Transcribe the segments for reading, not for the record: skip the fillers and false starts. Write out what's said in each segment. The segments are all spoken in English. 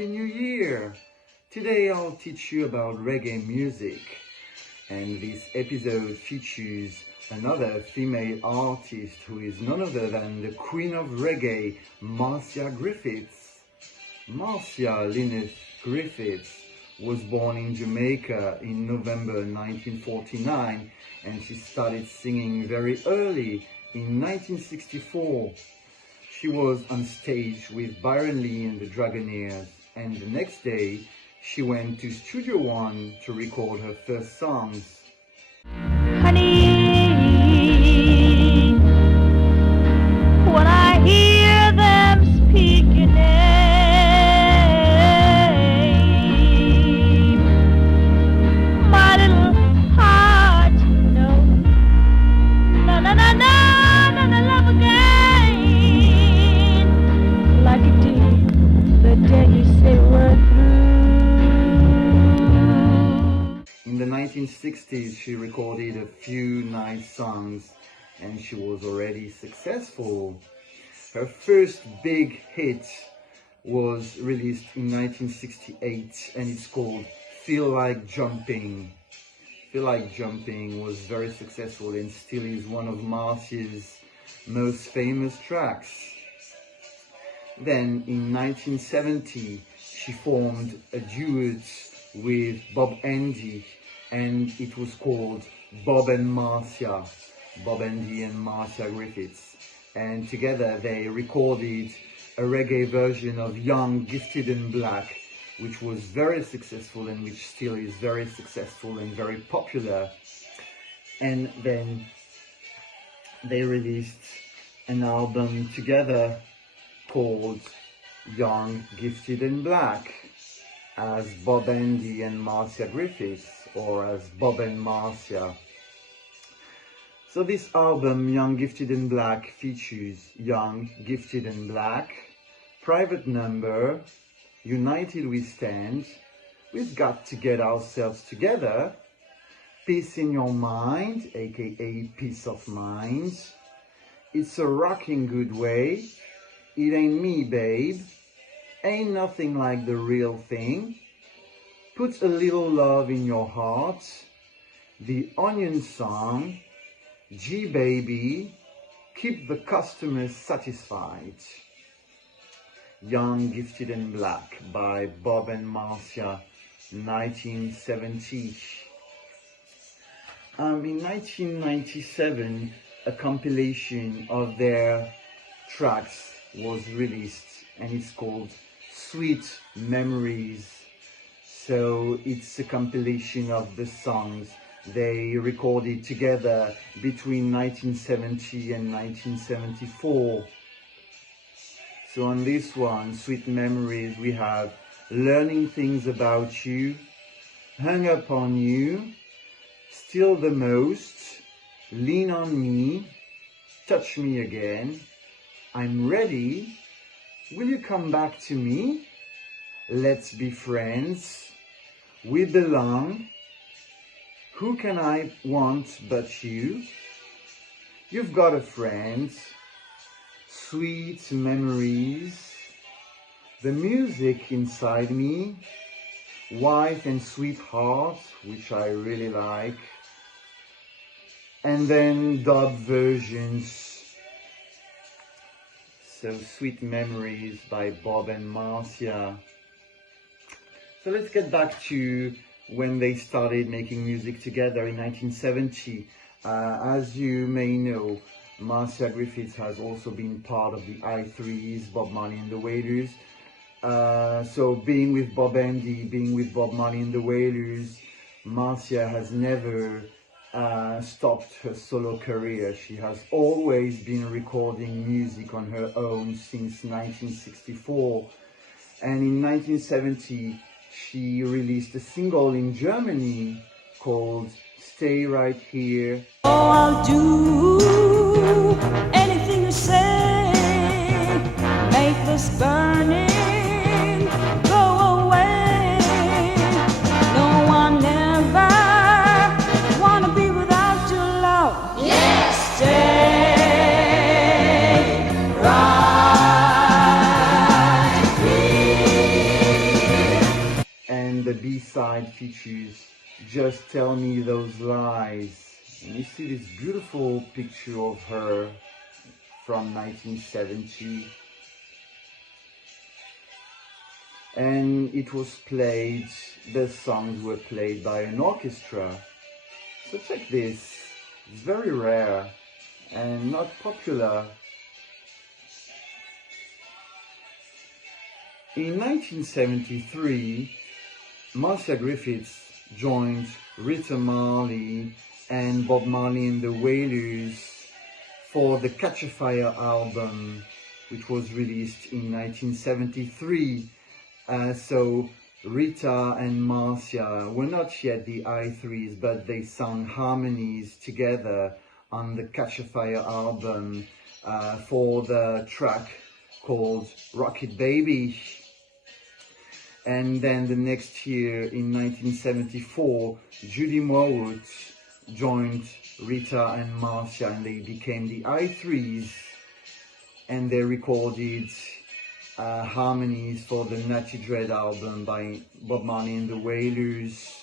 Happy New Year! Today I'll teach you about reggae music, and this episode features another female artist who is none other than the queen of reggae, Marcia Griffiths. Marcia Linus Griffiths was born in Jamaica in November 1949, and she started singing very early in 1964. She was on stage with Byron Lee and the Dragonaires, and the next day she went to Studio One to record her first songs. Honey, when I hear them speak your name, my little heart knows no love again, like it did the day you say we're through. In the 1960s, she recorded a few nice songs and she was already successful. Her first big hit was released in 1968 and it's called Feel Like Jumping. Feel Like Jumping was very successful and still is one of Marcia's most famous tracks. Then in 1970, she formed a duet with Bob Andy, and it was called Bob and Marcia, Bob Andy and Marcia Griffiths. And together they recorded a reggae version of Young, Gifted and Black, which was very successful and which still is very successful and very popular. And then they released an album together called Young, Gifted and Black, as Bob Andy and Marcia Griffiths, or as Bob and Marcia. So this album, Young, Gifted and Black, features Young, Gifted and Black, Private Number, United We Stand, We've Got to Get Ourselves Together, Peace in Your Mind, aka Peace of Mind, It's a Rockin' Good Way, It Ain't Me Babe, Ain't Nothing Like the Real Thing, Put a Little Love in Your Heart, The Onion Song, G Baby, Keep the Customers Satisfied. Young, Gifted and Black by Bob and Marcia, 1970. In 1997, a compilation of their tracks was released and it's called Sweet Memories. So it's a compilation of the songs they recorded together between 1970 and 1974. So on this one, Sweet Memories, we have Learning Things About You, Hung Up on You, Still the Most, Lean on Me, Touch Me Again, I'm Ready, Will You Come Back to Me, Let's Be Friends, We Belong, Who Can I Want But You, You've Got a Friend, Sweet Memories, The Music Inside Me, Wife and Sweetheart, which I really like, and then dub versions. So Sweet Memories by Bob and Marcia. So let's get back to when they started making music together in 1970. As you may know, Marcia Griffiths has also been part of the I3s, Bob Marley and the Wailers. So being with Bob Andy, being with Bob Marley and the Wailers, Marcia has never stopped her solo career. She has always been recording music on her own since 1964. And in 1970, she released a single in Germany called Stay Right Here. Oh, I'll do anything you say, make this burning go away. No one ever wanna be without your love. Yes, stay right here. B-side features Just Tell Me Those Lies. And you see this beautiful picture of her from 1970. And it was played, the songs were played by an orchestra. So check this, it's very rare and not popular. In 1973, Marcia Griffiths joined Rita Marley and Bob Marley and the Wailers for the Catch a Fire album, which was released in 1973. So Rita and Marcia were not yet the I3s, but they sang harmonies together on the Catch a Fire album for the track called Rock It Baby. And then the next year, in 1974, Judy Mowatt joined Rita and Marcia, and they became the I3s, and they recorded harmonies for the Natty Dread album by Bob Marley and the Wailers.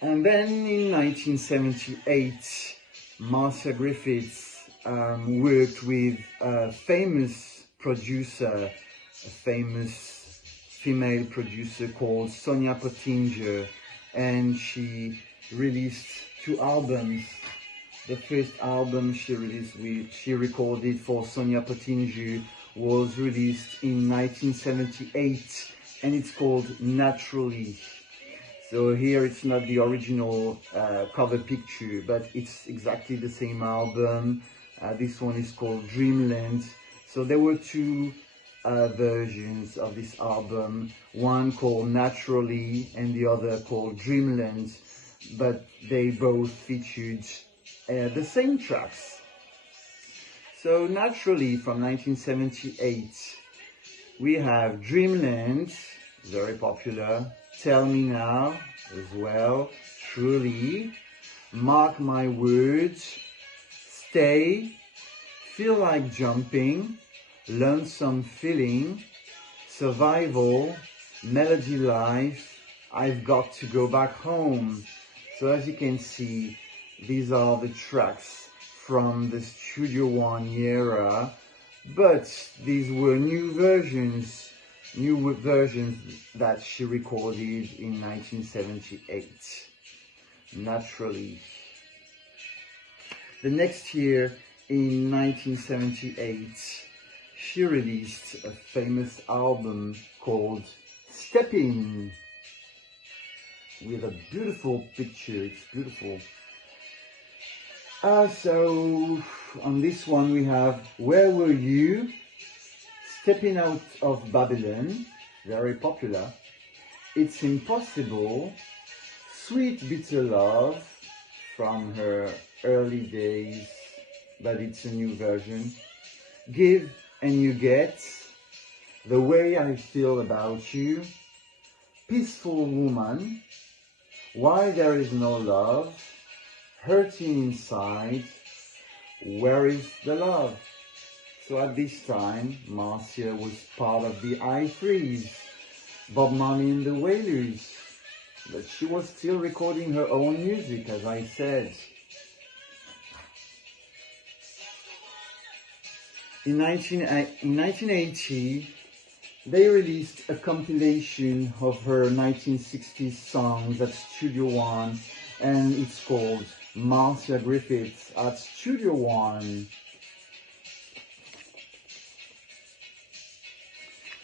And then in 1978, Marcia Griffiths worked with a famous producer, a famous female producer called Sonia Pottinger, and she released 2 albums. The first album she recorded for Sonia Pottinger was released in 1978, and it's called Naturally. So here it's not the original cover picture, but it's exactly the same album. This one is called Dreamland. So there were 2 versions of this album, one called Naturally and the other called Dreamland, but they both featured the same tracks. So Naturally from 1978, we have Dreamland, very popular, Tell Me Now as well, Truly, Mark My Words, Stay, Feel Like Jumping, Lonesome Feeling, Survival, Melody Life, I've Got to Go Back Home. So as you can see, these are the tracks from the Studio One era, but these were new versions that she recorded in 1978. Naturally. The next year, in 1978, she released a famous album called Steppin, with a beautiful picture. It's beautiful. So on this one we have Where Were You, Stepping Out of Babylon, very popular, It's Impossible, Sweet Bitter Love from her early days, but it's a new version, Give and You Get, The Way I Feel About You, Peaceful Woman, Why There Is No Love, Hurting Inside, Where Is the Love? So at this time, Marcia was part of the I3s, Bob Marley and the Wailers, but she was still recording her own music, as I said. In 1980, they released a compilation of her 1960s songs at Studio One, and it's called Marcia Griffiths at Studio One.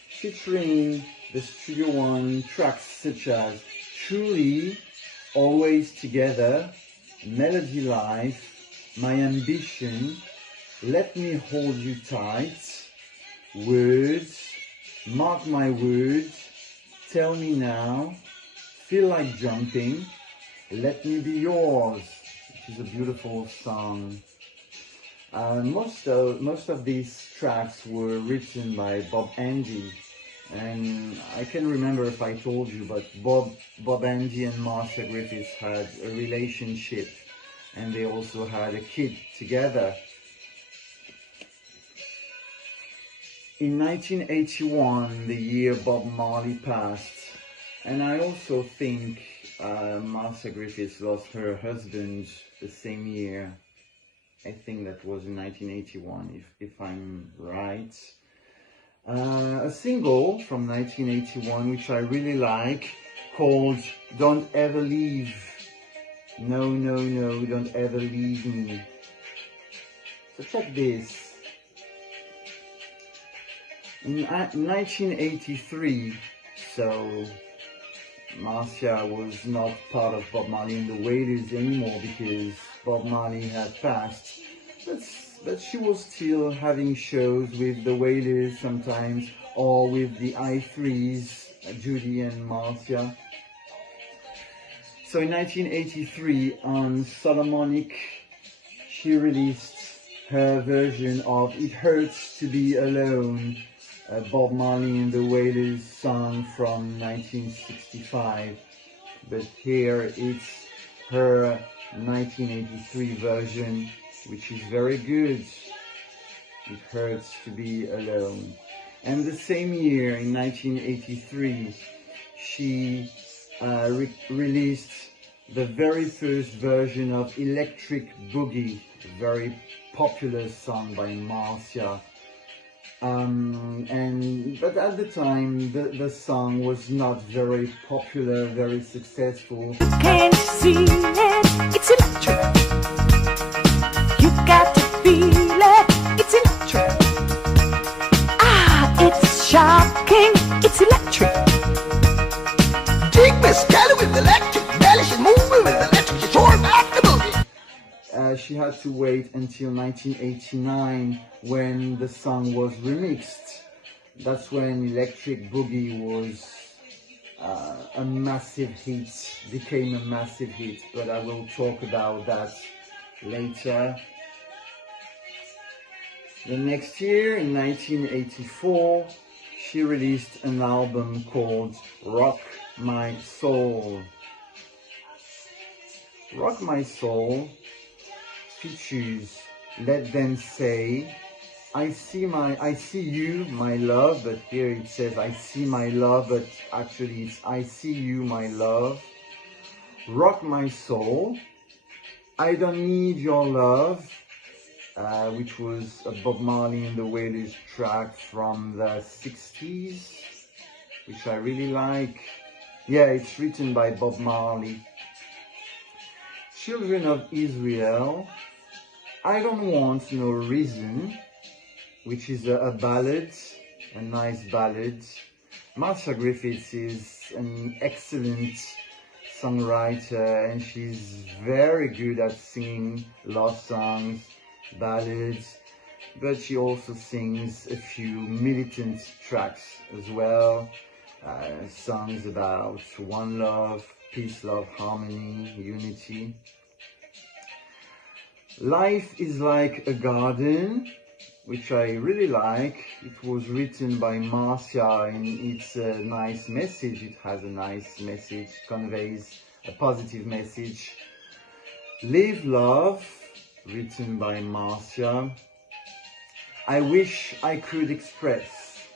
Featuring the Studio One tracks such as Truly, Always Together, Melody Life, My Ambition, Let Me Hold You Tight, Words, Mark My Words, Tell Me Now, Feel Like Jumping, Let Me Be Yours, which is a beautiful song. Most of these tracks were written by Bob Andy, and I can remember if I told you, but Bob Andy and Marcia Griffiths had a relationship, and they also had a kid together. In 1981, the year Bob Marley passed, and I also think Marcia Griffiths lost her husband the same year. I think that was in 1981, if I'm right. A single from 1981, which I really like, called Don't Ever Leave. No, no, no, don't ever leave me. So check this. In 1983, so Marcia was not part of Bob Marley and the Wailers anymore because Bob Marley had passed, but she was still having shows with the Wailers sometimes, or with the I3s, Judy and Marcia. So in 1983 on Solomonic, she released her version of It Hurts to Be Alone, Bob Marley and the Wailers song from 1965, but here it's her 1983 version, which is very good. It Hurts to Be Alone. And the same year, in 1983, she released the very first version of Electric Boogie, a very popular song by Marcia. But at the time, the song was not very popular, very successful. Can't you see it? It's electric. You got to feel it. It's electric. Ah, it's shocking. It's electric. Dig Miss Kelly with electric. Belly, she's moving with electric. She's tore back the boogie. She had to wait until 1989 when the song was remixed. That's when Electric Boogie was a massive hit, became a massive hit, but I will talk about that later. The next year, in 1984, she released an album called Rock My Soul. Rock My Soul features Let Them Say, I see you, my love, but here it says I see my love, but actually it's I see you, my love. Rock My Soul, I Don't Need Your Love, which was a Bob Marley and the Wailers track from the 60s, which I really like. Yeah, it's written by Bob Marley. Children of Israel, I Don't Want No Reason, which is a ballad, a nice ballad. Marcia Griffiths is an excellent songwriter and she's very good at singing love songs, ballads, but she also sings a few militant tracks as well, songs about one love, peace, love, harmony, unity. Life is Like a Garden, which I really like. It was written by Marcia and it's a nice message. It has a nice message, conveys a positive message. Live Love, written by Marcia. I Wish I Could Express,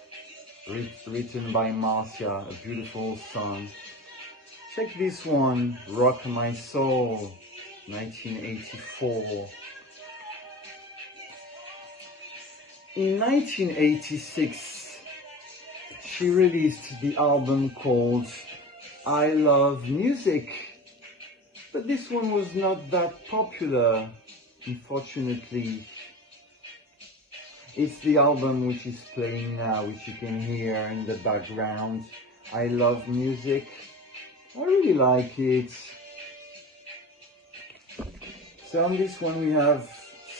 written by Marcia, a beautiful song. Check this one, Rock My Soul, 1984. In 1986, she released the album called I Love Music, but this one was not that popular, unfortunately. It's the album which is playing now, which you can hear in the background. I Love Music. I really like it. So on this one we have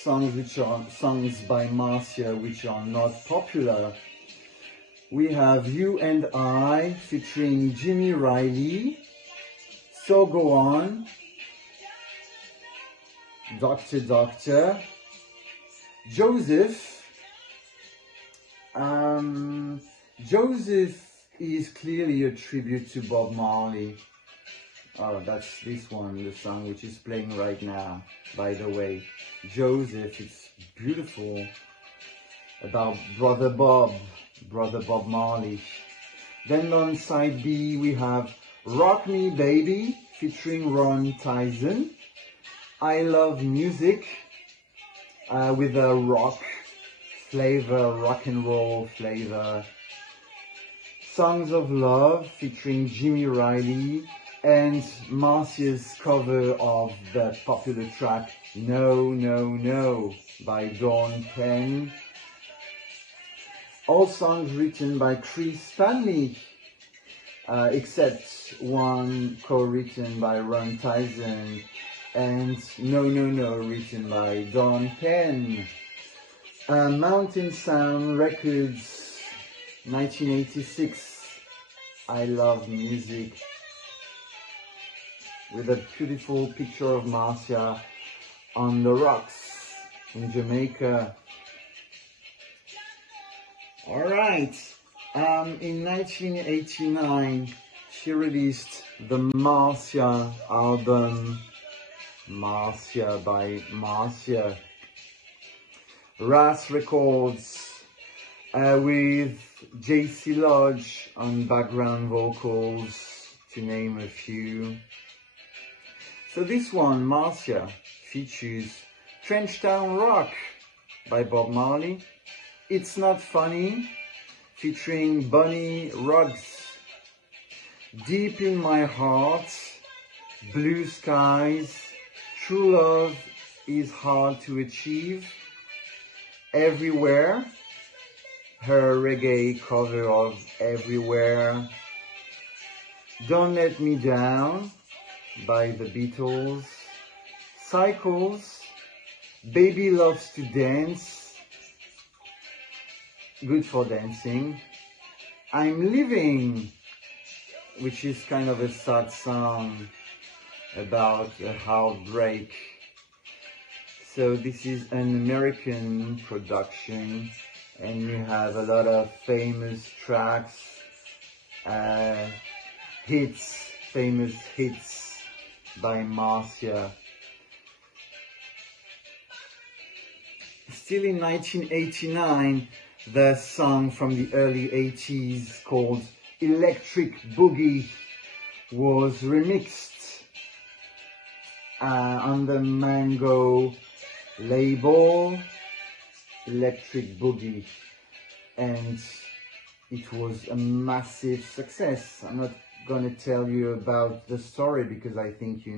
songs by Marcia which are not popular. We have You and I featuring Jimmy Riley, So Go On, Doctor Doctor, Joseph. Joseph is clearly a tribute to Bob Marley. Oh, that's this one, the song which is playing right now, by the way. Joseph, it's beautiful. about Brother Bob Marley. Then on side B we have Rock Me Baby featuring Ron Tyson, I Love Music with a rock flavor, rock and roll flavor, Songs of Love featuring Jimmy Riley, and Marcia's cover of the popular track No No No by Dawn Penn. All songs written by Chris Stanley, except one co-written by Ron Tyson, and No No No written by Dawn Penn. Mountain Sound Records, 1986, I Love Music, with a beautiful picture of Marcia on the rocks in Jamaica. Alright, in 1989 she released the Marcia album, Marcia by Marcia, Ras Records, with JC Lodge on background vocals, to name a few. So this one, Marcia, features Trench Town Rock by Bob Marley, It's Not Funny featuring Bunny Ruggs, Deep in My Heart, Blue Skies, True Love is Hard to Achieve, Everywhere, her reggae cover of Everywhere, Don't Let Me Down by the Beatles, Cycles, Baby Loves to Dance, good for dancing, I'm Living, which is kind of a sad song about a heartbreak. So this is an American production, and you have a lot of famous tracks, famous hits by Marcia. Still in 1989, the song from the early 80s called Electric Boogie was remixed on the Mango label, Electric Boogie, and it was a massive success. I'm not gonna tell you about the story because I think you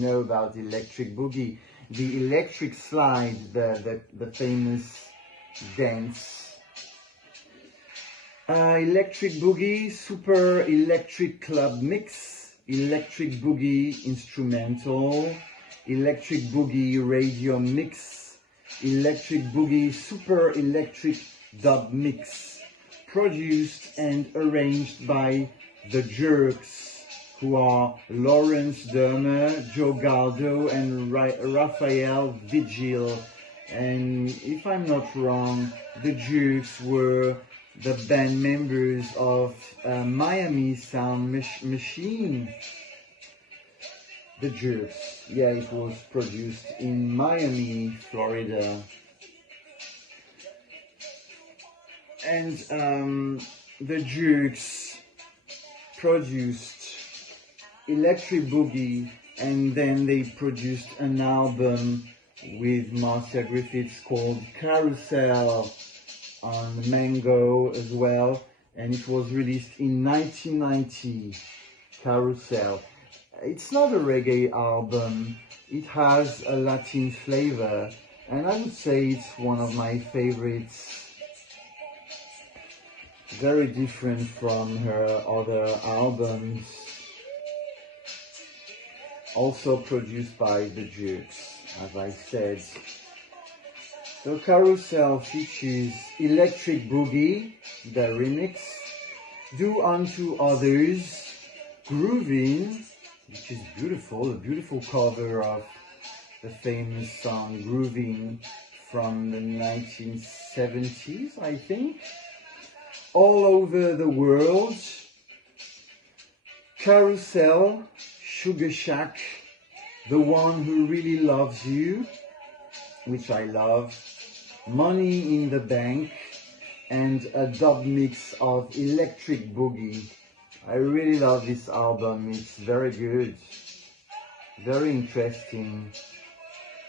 know about Electric Boogie, the electric slide, the famous dance. Electric Boogie Super Electric Club Mix, Electric Boogie Instrumental, Electric Boogie Radio Mix, Electric Boogie Super Electric Dub Mix, produced and arranged by The Jerks, who are Lawrence Dermer, Joe Galdo, and Raphael Vigil. And if I'm not wrong, The Jerks were the band members of Miami Sound Machine. The Jerks, yeah, it was produced in Miami, Florida. And the Jerks produced Electric Boogie, and then they produced an album with Marcia Griffiths called Carousel on Mango as well, and it was released in 1990, Carousel. It's not a reggae album, it has a Latin flavor, and I would say it's one of my favorites. Very different from her other albums. Also produced by The Jerks, as I said. So Carousel features Electric Boogie, the remix, Do Unto Others, Groovin', which is beautiful, a beautiful cover of the famous song Groovin' from the 1970s, I think. All Over the World, Carousel, Sugar Shack, The One Who Really Loves You, which I love, Money in the Bank, and a dub mix of Electric Boogie. I really love this album, it's very good, very interesting.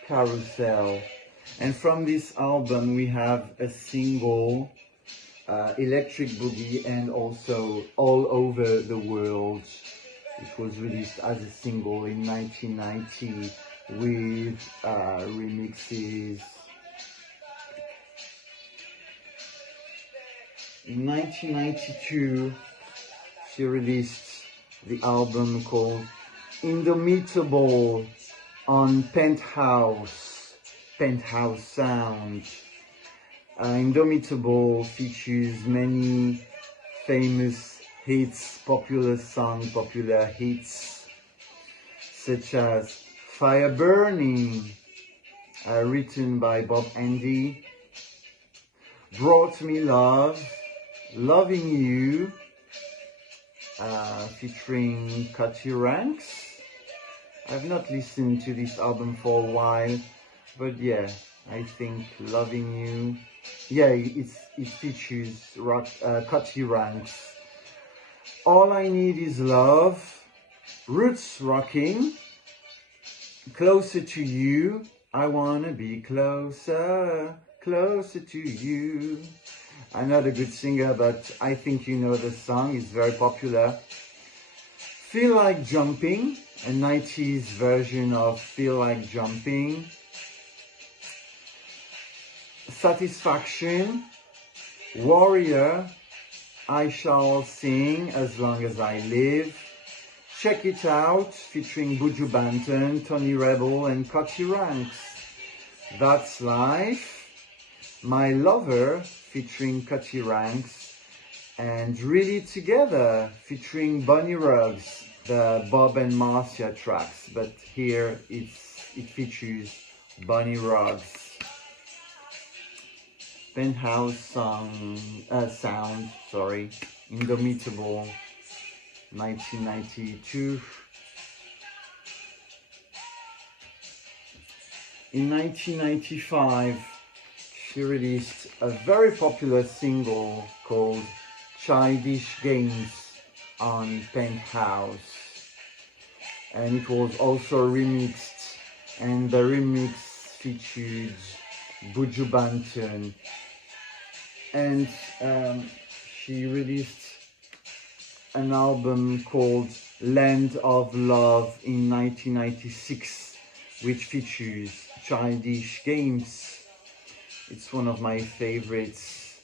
Carousel. And from this album we have a single, Electric Boogie, and also All Over the World. It was released as a single in 1990 with remixes. In 1992 she released the album called Indomitable on Penthouse Sound. Indomitable features many famous hits, popular hits, such as Fire Burning, written by Bob Andy, Brought Me Love, Loving You, featuring Cutty Ranks. I've not listened to this album for a while, but yeah, I think Loving You, yeah, it features Cutty Ranks. All I Need Is Love, Roots Rocking, Closer to You, I Wanna Be Closer to You. I'm not a good singer, but I think you know the song, it's very popular. Feel Like Jumping, a 90s version of Feel Like Jumping. Satisfaction, Warrior, I Shall Sing As Long As I Live. Check It Out, featuring Buju Banton, Tony Rebel and Cutty Ranks. That's Life, My Lover, featuring Cutty Ranks, and Really Together, featuring Bunny Ruggs, the Bob and Marcia tracks, but here it features Bunny Ruggs. Penthouse Sound, Indomitable, 1992. In 1995, she released a very popular single called Childish Games on Penthouse, and it was also remixed, and the remix featured Buju Banton, and she released an album called Land of Love in 1996, which features Childish Games. It's one of my favorites.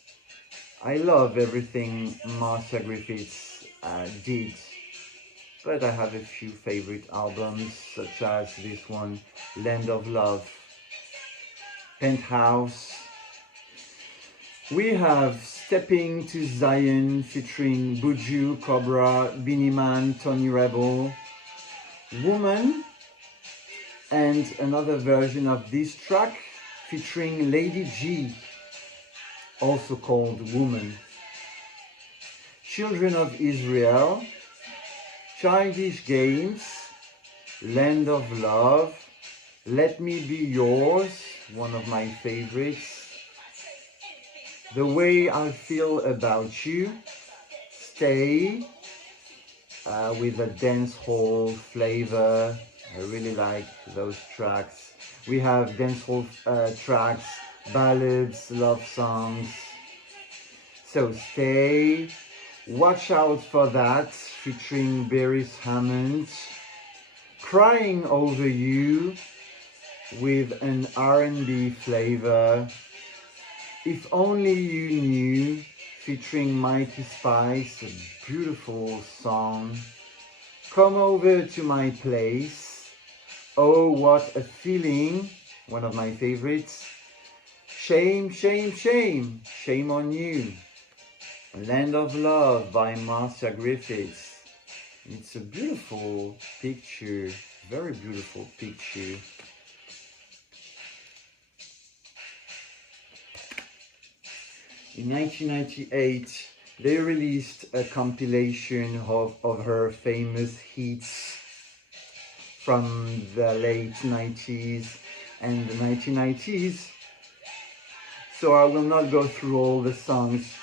I love everything Marcia Griffiths did, but I have a few favorite albums, such as this one, Land of Love. Penthouse. We have Stepping to Zion, featuring Buju, Cobra, Beanie Man, Tony Rebel, Woman, and another version of this track featuring Lady G, also called Woman. Children of Israel, Childish Games, Land of Love, Let Me Be Yours, one of my favorites, The Way I Feel About You, Stay, with a dancehall flavor. I really like those tracks. We have dancehall tracks, ballads, love songs. So Stay, Watch Out for That, featuring Beres Hammond, Crying Over You, with an R&B flavor, If Only You Knew, featuring Mikey Spice, a beautiful song, Come Over to My Place, Oh What a Feeling, one of my favorites, Shame, Shame, Shame, Shame on You, Land of Love by Marcia Griffiths. It's a beautiful picture, very beautiful picture. In 1998, they released a compilation of her famous hits from the late 90s and the 1990s. So I will not go through all the songs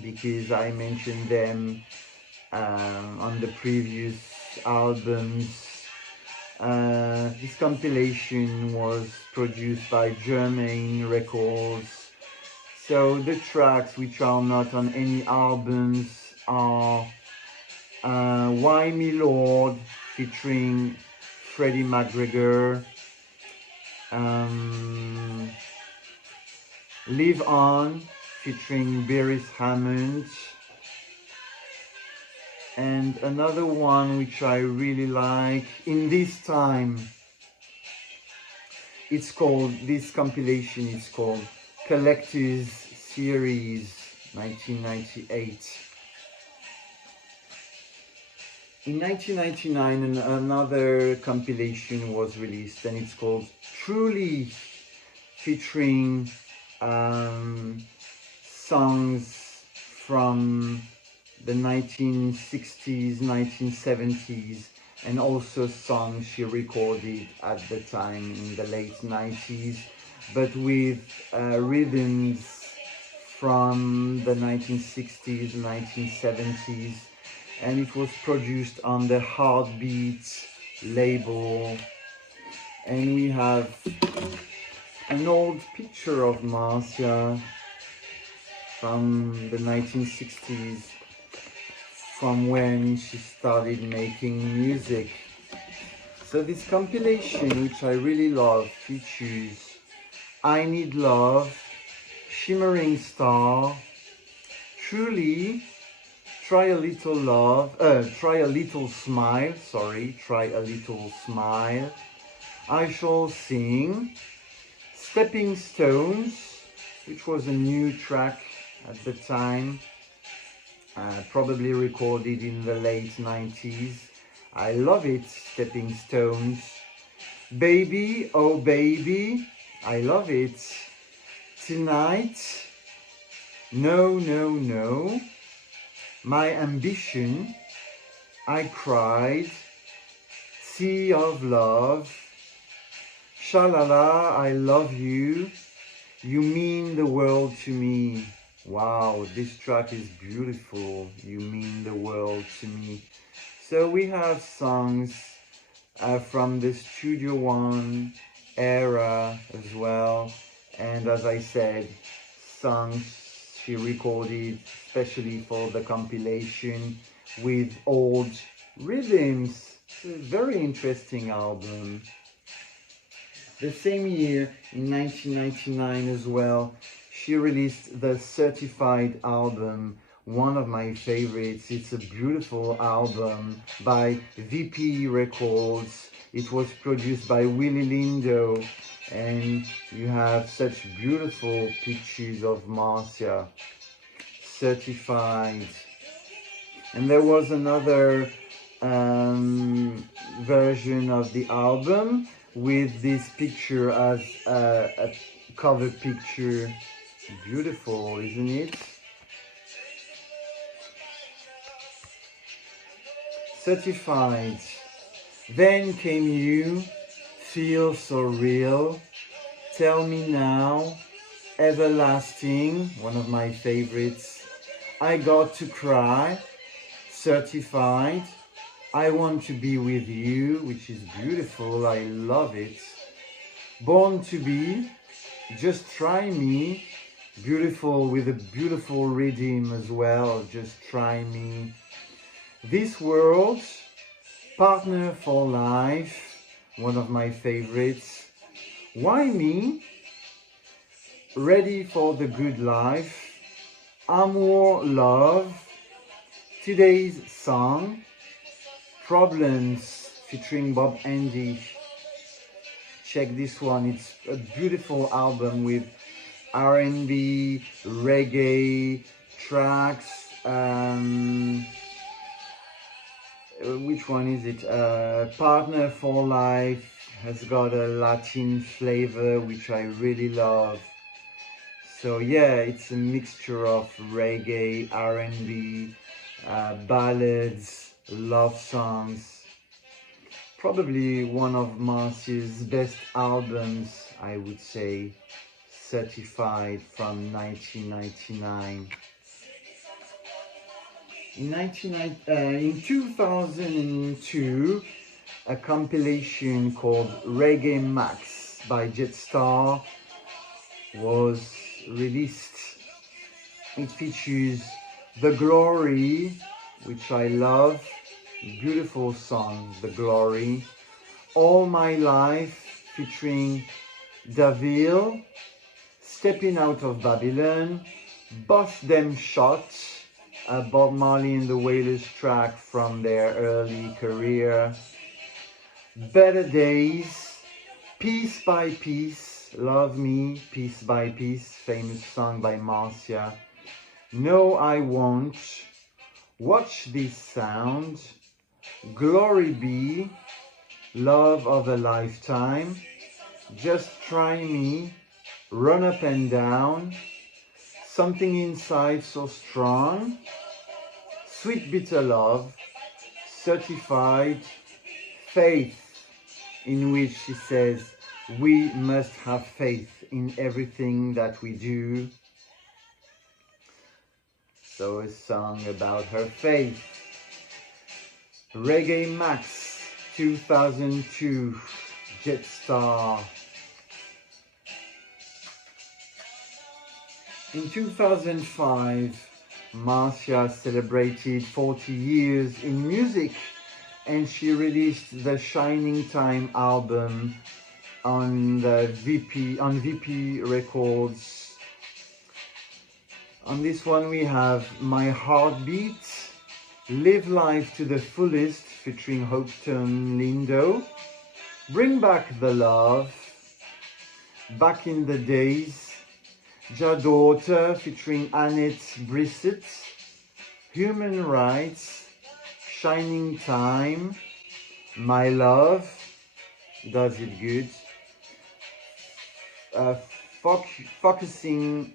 because I mentioned them on the previous albums. This compilation was produced by Germain Records. So the tracks which are not on any albums are Why Me Lord featuring Freddie McGregor, Live On featuring Beres Hammond, and another one which I really like, In This Time. It's called, this compilation is called Collectors Series 1998. In 1999 another compilation was released and it's called Truly, featuring songs from the 1960s, 1970s, and also songs she recorded at the time in the late 90s, but with rhythms from the 1960s, 1970s, and it was produced on the Heartbeat label. And we have an old picture of Marcia from the 1960s, from when she started making music. So this compilation, which I really love, features I Need Love, Shimmering Star, Truly, Try a Little Smile, Try a Little Smile, I Shall Sing, Stepping Stones, which was a new track at the time, probably recorded in the late 90s. I love it, Stepping Stones. Baby, oh baby, I love it. Tonight, No, No, No, My Ambition, I Cried, Sea of Love, Shalala, I Love You, You Mean the World to Me. Wow, this track is beautiful, You Mean the World to Me. So we have songs from the Studio One era as well, and as I said, songs she recorded especially for the compilation with old rhythms. It's a very interesting album. The same year, in 1999 as well, she released the Certified album, one of my favorites. It's a beautiful album by VP Records. It was produced by Willie Lindo, and you have such beautiful pictures of Marcia. Certified. And there was another version of the album with this picture as a cover picture. Beautiful, isn't it? Certified. Then Came You, Feel So Real, Tell Me Now, Everlasting, one of my favorites, I Got to Cry, Certified, I Want to Be With You, which is beautiful, I love it, Born to Be, Just Try Me, beautiful, with a beautiful rhythm as well, Just Try Me, This World, Partner for Life, one of my favorites, Why Me, Ready for the Good Life, Amour, Love, Today's Song, Problems featuring Bob Andy. Check this one, it's a beautiful album with R&B, reggae tracks. Which one is it? Partner for Life has got a Latin flavor which I really love. So yeah, it's a mixture of reggae, R&B, ballads, love songs. Probably one of Marcia's best albums, I would say. Certified from 1999. In 2002, a compilation called Reggae Max by Jetstar was released. It features The Glory, which I love, beautiful song, The Glory. All My Life, featuring Davil, Steppin' Out of Babylon, Bust Them Shot, a Bob Marley and the Wailers track from their early career. Better Days, Piece by Piece, Love Me, Piece by Piece, famous song by Marcia. No, I Won't, Watch This Sound, Glory Be, Love of a Lifetime, Just Try Me, Run Up and Down, Something Inside So Strong, Sweet Bitter Love, Certified, Faith, in which she says, we must have faith in everything that we do. So a song about her faith. Reggae Max, 2002, Jetstar. In 2005, Marcia celebrated 40 years in music, and she released the Shining Time album on VP Records. On this one we have My Heartbeat, Live Life to the Fullest featuring Hopetoun Lindo, Bring Back the Love, Back in the Days, Ja Daughter featuring Annette Brissett, Human Rights, Shining Time, My Love, Does It Good, Focusing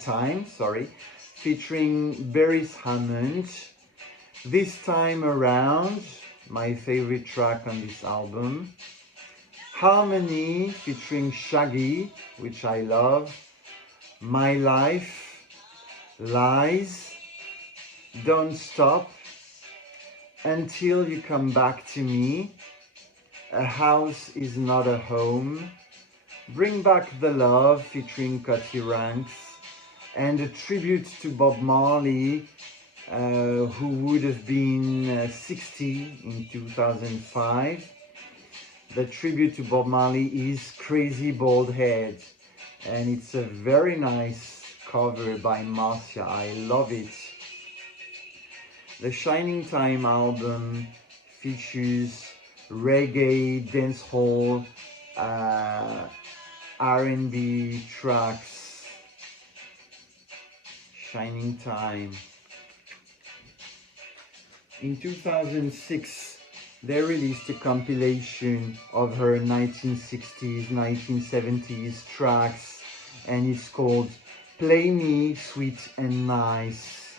Time, featuring Beres Hammond, This Time Around, my favorite track on this album, Harmony featuring Shaggy, which I love, My Life, Lies, Don't Stop, Until You Come Back to Me, A House Is Not a Home, Bring Back the Love featuring Cutty Ranks, and a tribute to Bob Marley, who would have been 60 in 2005. The tribute to Bob Marley is Crazy Bald Head, and it's a very nice cover by Marcia. I love it. The Shining Time album features reggae, dancehall, R&B tracks. Shining Time. In 2006, they released a compilation of her 1960s, 1970s tracks, and it's called Play Me Sweet and Nice.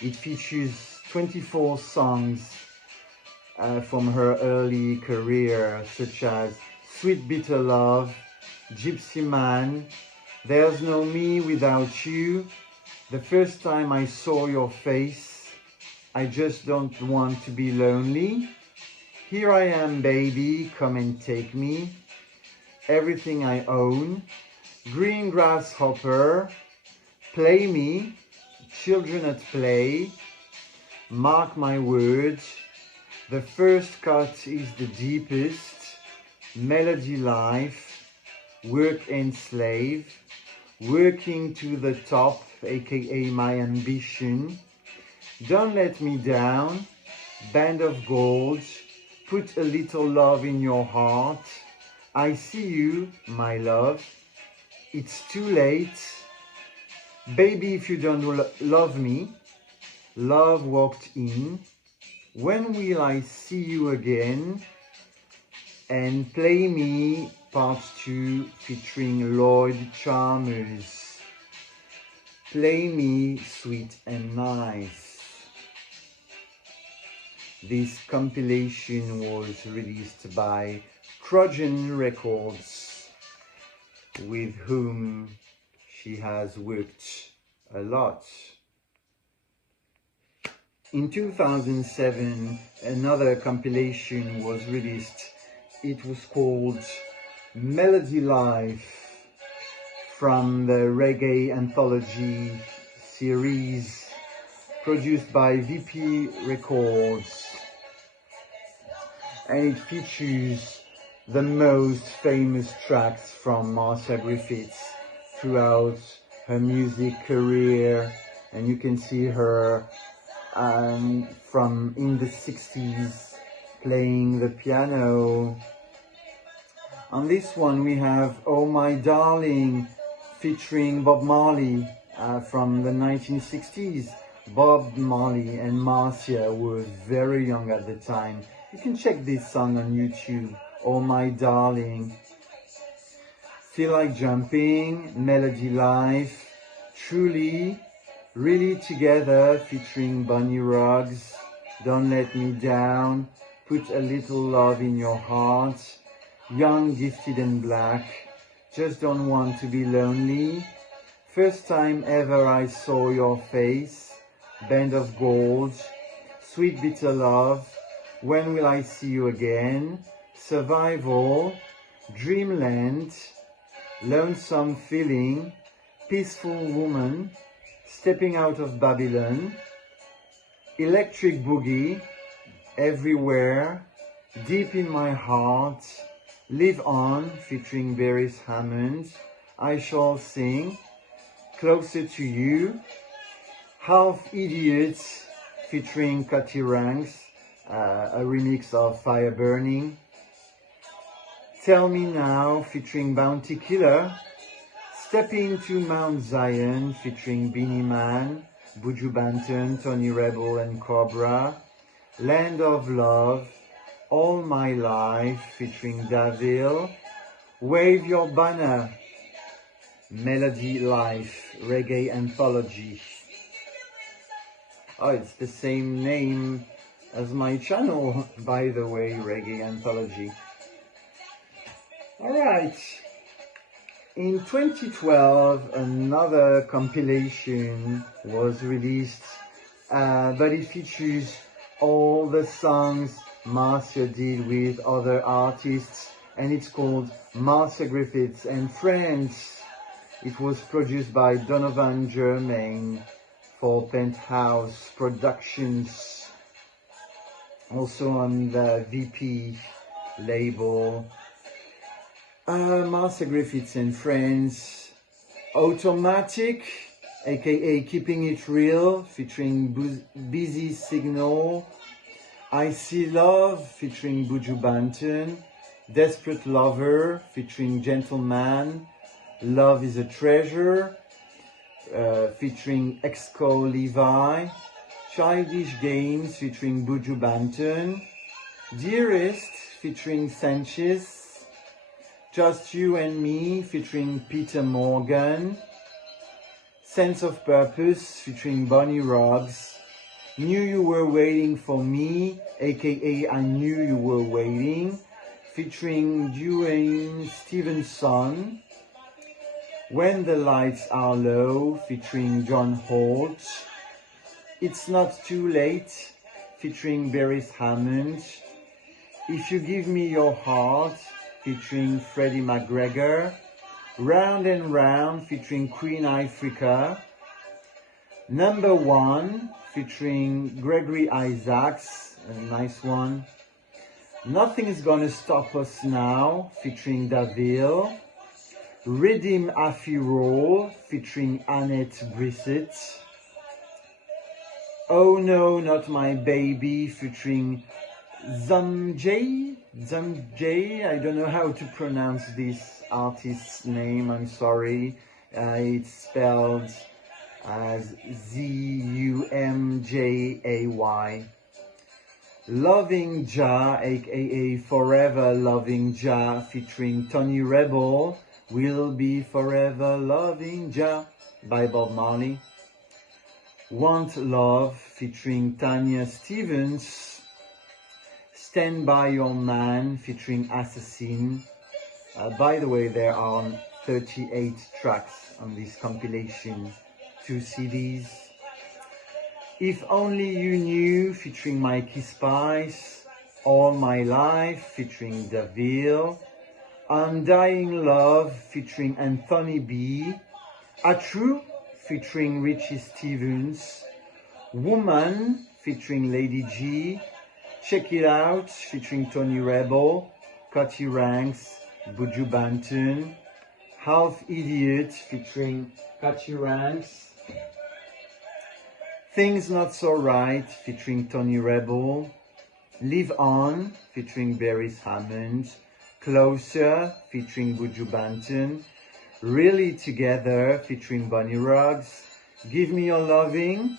It features 24 songs from her early career, such as Sweet Bitter Love, Gypsy Man, There's No Me Without You, The First Time I Saw Your Face, I Just Don't Want to Be Lonely, Here I Am Baby, Come and Take Me, Everything I Own, Green Grasshopper, Play Me, Children at Play, Mark My Words, The First Cut is the Deepest, Melody Life, Work and Slave, Working to the Top, aka My Ambition, Don't Let Me Down, Band of Gold, Put a Little Love in Your Heart, I See You, My Love, It's Too Late, Baby If You Don't Love Me, Love Walked In, When Will I See You Again, and Play Me Part 2 featuring Lloyd Chalmers. Play Me Sweet and Nice. This compilation was released by Trojan Records. with whom she has worked a lot. In 2007, another compilation was released. It was called Melody Life, from the Reggae Anthology series produced by VP Records, and it features the most famous tracks from Marcia Griffiths throughout her music career, and you can see her from in the 60s playing the piano. On this one we have Oh My Darling featuring Bob Marley from the 1960s. Bob Marley and Marcia were very young at the time. You can check this song on YouTube, Oh My Darling. Feel Like Jumping, Melody Life, Truly, Really Together featuring Bunny Ruggs, Don't Let Me Down, Put a Little Love in Your Heart, Young, Gifted and Black, Just Don't Want to Be Lonely, First Time Ever I Saw Your Face, Band of Gold, Sweet Bitter Love, When Will I See You Again, Survival, Dreamland, Lonesome Feeling, Peaceful Woman, Stepping Out of Babylon, Electric Boogie, Everywhere, Deep in My Heart, Live On featuring Beres Hammond, I Shall Sing, Closer to You, Half Idiots featuring Cutty Ranks, a remix of Fire Burning, Tell Me Now featuring Bounty Killer, Step Into Mount Zion featuring Beanie Man, Buju Banton, Tony Rebel and Cobra, Land of Love, All My Life featuring Davil, Wave Your Banner, Melody Life, Reggae Anthology. Oh, it's the same name as my channel, by the way, Reggae Anthology. Alright, in 2012 another compilation was released, but it features all the songs Marcia did with other artists, and it's called Marcia Griffiths and Friends. It was produced by Donovan Germain for Penthouse Productions, also on the VP label. Marcia Griffiths and Friends, Automatic, aka Keeping It Real, featuring Busy Signal, I See Love, featuring Buju Banton, Desperate Lover, featuring Gentleman, Love Is a Treasure, featuring Exco Levi, Childish Games, featuring Buju Banton, Dearest, featuring Sanchez, Just You and Me, featuring Peter Morgan, Sense of Purpose, featuring Bunny Ruggs, Knew You Were Waiting for Me, aka I Knew You Were Waiting, featuring Dwayne Stevenson, When the Lights Are Low, featuring John Holt, It's Not Too Late, featuring Beres Hammond, If You Give Me Your Heart, featuring Freddie McGregor, Round and Round, featuring Queen Africa, Number One, featuring Gregory Isaacs, a nice one, Nothing's Gonna Stop Us Now, featuring Davil, Redeem Affy Roll, featuring Annette Brissett, Oh No, Not My Baby, featuring Zamjay, I don't know how to pronounce this artist's name, I'm sorry. It's spelled as Zumjay. Loving Jah, aka Forever Loving Jah, featuring Tony Rebel, Will Be Forever Loving Jah by Bob Marley. Want Love, featuring Tanya Stevens, Stand By Your Man, featuring Assassin. By the way, there are 38 tracks on this compilation, 2 CDs. If Only You Knew featuring Mikey Spice, All My Life featuring Davil, Undying Love featuring Anthony B, A True featuring Richie Stevens, Woman featuring Lady G, Check It Out featuring Tony Rebel, Cutty Ranks, Buju Banton, Half Idiot featuring Cutty Ranks, Things Not So Right featuring Tony Rebel, Live On featuring Beres Hammond, Closer featuring Buju Banton, Really Together featuring Bunny Ruggs, Give Me Your Loving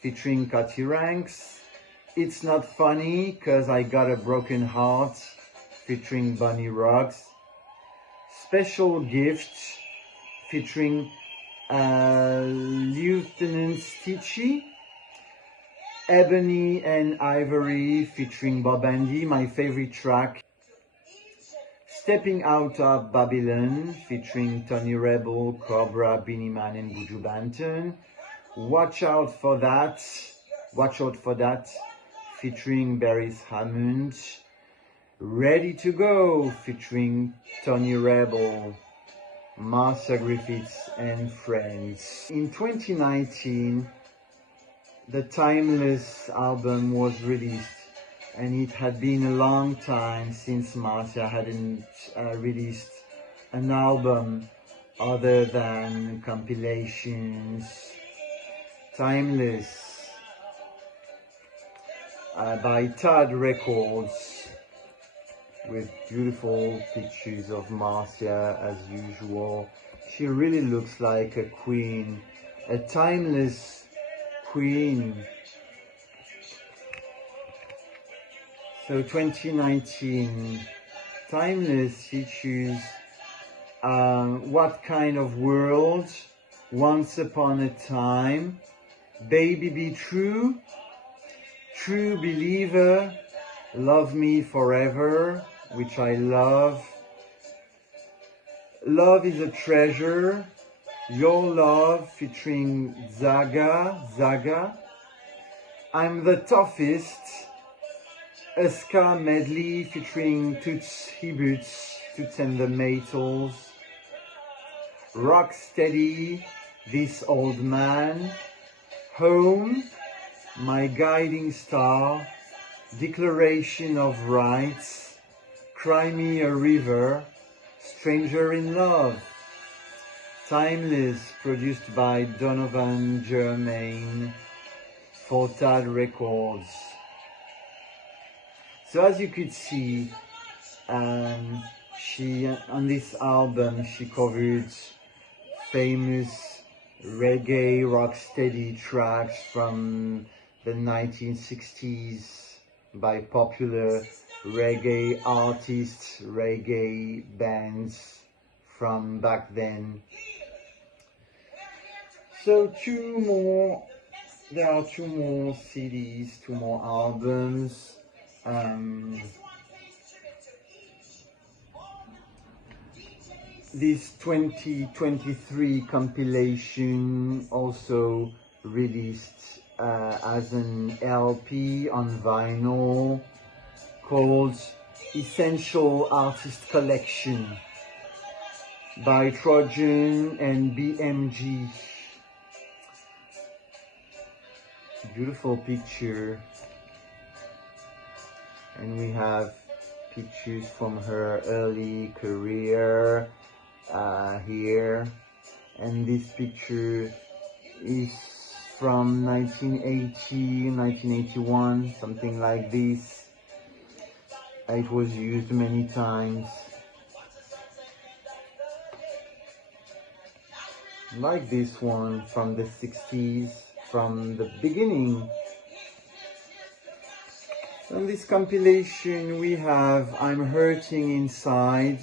featuring Cutty Ranks, It's Not Funny 'Cause I Got a Broken Heart featuring Bunny Ruggs, Special Gift featuring Lieutenant Stitchy, Ebony and Ivory featuring Bob Andy, my favorite track, Stepping Out of Babylon featuring Tony Rebel, Cobra, Beanie Man and Buju Banton, Watch Out For That featuring Beres Hammond, Ready to Go featuring Tony Rebel, Marcia Griffiths and Friends. In 2019, the Timeless album was released, and it had been a long time since Marcia hadn't released an album other than compilations. Timeless by Tad Records, with beautiful pictures of Marcia as usual. She really looks like a queen, a timeless queen. So 2019, Timeless features What Kind of World, Once Upon a Time, Baby Be True, True Believer, Love Me Forever, which I love, Love Is a Treasure, Your Love featuring Zaga, I'm the Toughest, a ska medley featuring Toots Hibboots, Toots and the Maytals, Rock Steady, This Old Man, Home, My Guiding Star, Declaration of Rights, Cry Me a River, Stranger in Love. Timeless, produced by Donovan Germain for Tad Records. So as you could see, she on this album she covered famous reggae rocksteady tracks from the 1960s by popular reggae artists, reggae bands from back then. So there are two more CDs, two more albums. This 2023 compilation also released as an LP on vinyl called Essential Artist Collection by Trojan and BMG. Beautiful picture, and we have pictures from her early career here, and this picture is from 1980, 1981, something like this. It was used many times. Like this one from the 60s, from the beginning. On this compilation we have I'm Hurting Inside,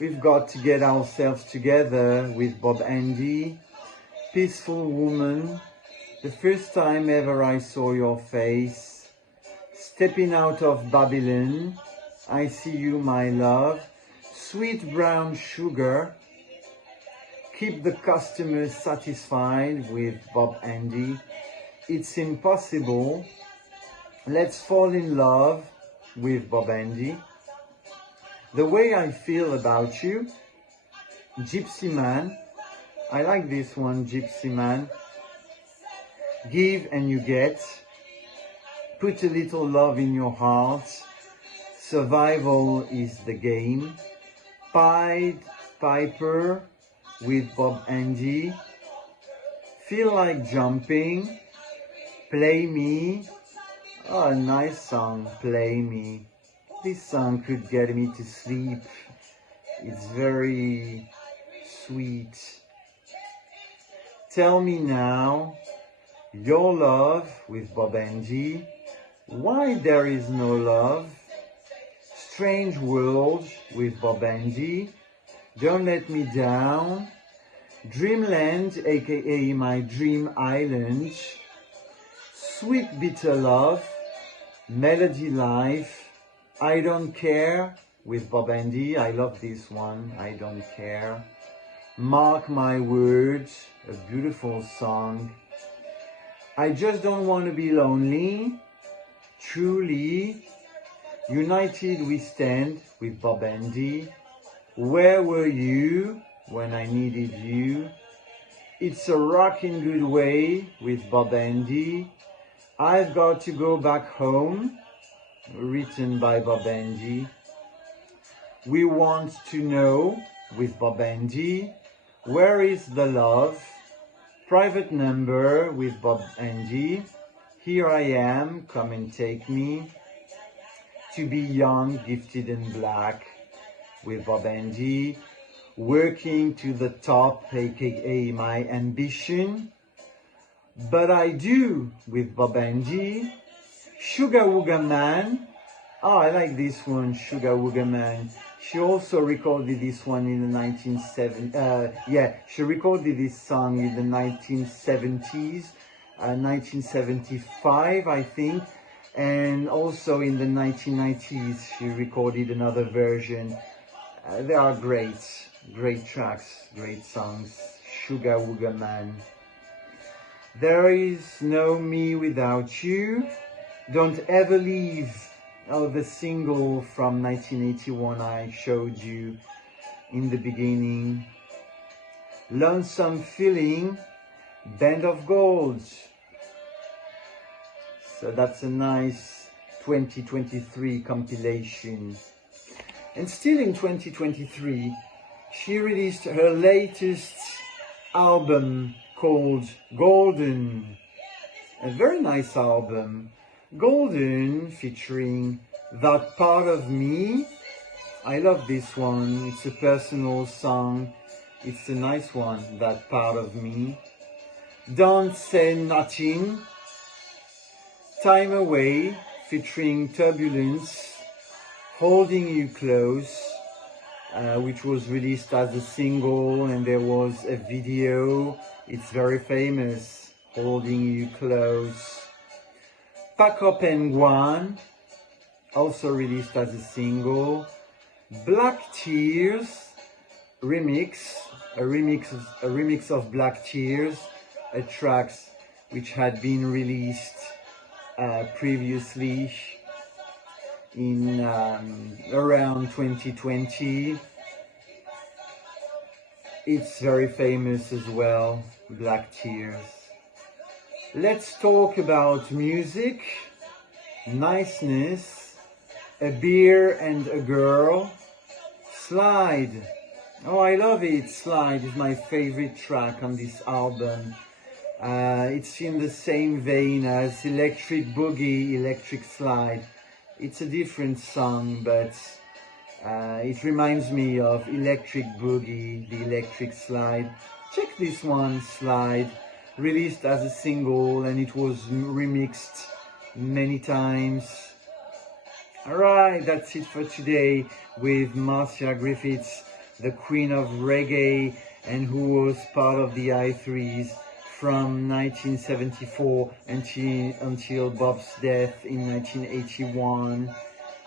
We've Got to Get Ourselves Together with Bob Andy, Peaceful Woman, The First Time Ever I Saw Your Face, Stepping Out of Babylon, I See You My Love, Sweet Brown Sugar, Keep the customer satisfied with Bob Andy. It's impossible. Let's fall in love with Bob Andy. The way I feel about you. Gypsy Man. I like this one, Gypsy Man. Give and you get. Put a little love in your heart. Survival is the game. Pied Piper with Bob Andy. Feel like jumping. Play Me. Oh, a nice song, Play Me. This song could get me to sleep. It's very sweet. Tell Me Now, Your Love with Bob Andy. Why There Is No Love. Strange World with Bob Andy. Don't Let Me Down. Dreamland, aka My Dream Island. Sweet Bitter Love. Melody Life. I Don't Care with Bob Andy. I love this one, I Don't Care. Mark My Words, a beautiful song. I Just Don't Want to Be Lonely. Truly. United We Stand with Bob Andy. Where Were You When I Needed You. It's a Rockin' Good Way with Bob Andy. I've Got to Go Back Home, written by Bob Andy. We Want to Know with Bob Andy. Where Is the Love? Private Number with Bob Andy. Here I Am, Come and Take Me. To Be Young, Gifted and Black with Bob Andy. Working to the Top, aka My Ambition. But I Do with Bob Andy. Sugar Wooga Man. Oh, I like this one, Sugar Wooga Man. She also recorded this one in the 1970s. She recorded this song in the 1970s, 1975, I think. And also in the 1990s, she recorded another version. They are great tracks, great songs. Sugar Wooga Man. There Is No Me Without You. Don't Ever Leave. Oh, the single from 1981 I showed you in the beginning. Lonesome Feeling. Band of Gold. So that's a nice 2023 compilation. And still in 2023, she released her latest album called Golden. A very nice album. Golden, featuring That Part of Me. I love this one. It's a personal song. It's a nice one, That Part of Me. Don't Say Nothing. Time Away, featuring Turbulence. Holding You Close, which was released as a single, and there was a video. It's very famous, Holding You Close. Pack Up and Guan, also released as a single. Black Tears remix, a remix of Black Tears, a track which had been released previously in around 2020. It's very famous as well, Black Tears. Let's talk about music, niceness, A Beer and a Girl, Slide. Oh, I love it. Slide is my favorite track on this album. It's in the same vein as Electric Boogie, Electric Slide. It's a different song, but it reminds me of Electric Boogie, the Electric Slide. Check this one, Slide, released as a single, and it was remixed many times. Alright, that's it for today with Marcia Griffiths, the queen of reggae, and who was part of the I3s from 1974 until Bob's death in 1981.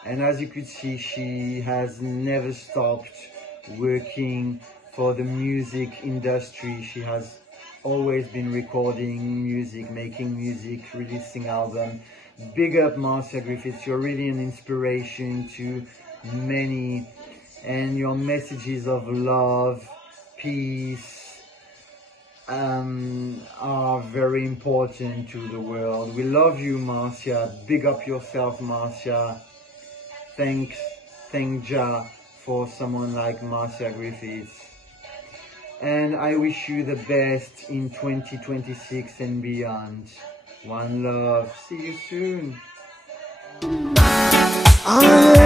And as you could see, she has never stopped working for the music industry. She has always been recording music, making music, releasing albums. Big up Marcia Griffiths, you're really an inspiration to many, and your messages of love, peace, are very important to the world. We love you, Marcia. Big up yourself, Marcia. Thank Jah for someone like Marcia Griffiths. And I wish you the best in 2026 and beyond. One love. See you soon. I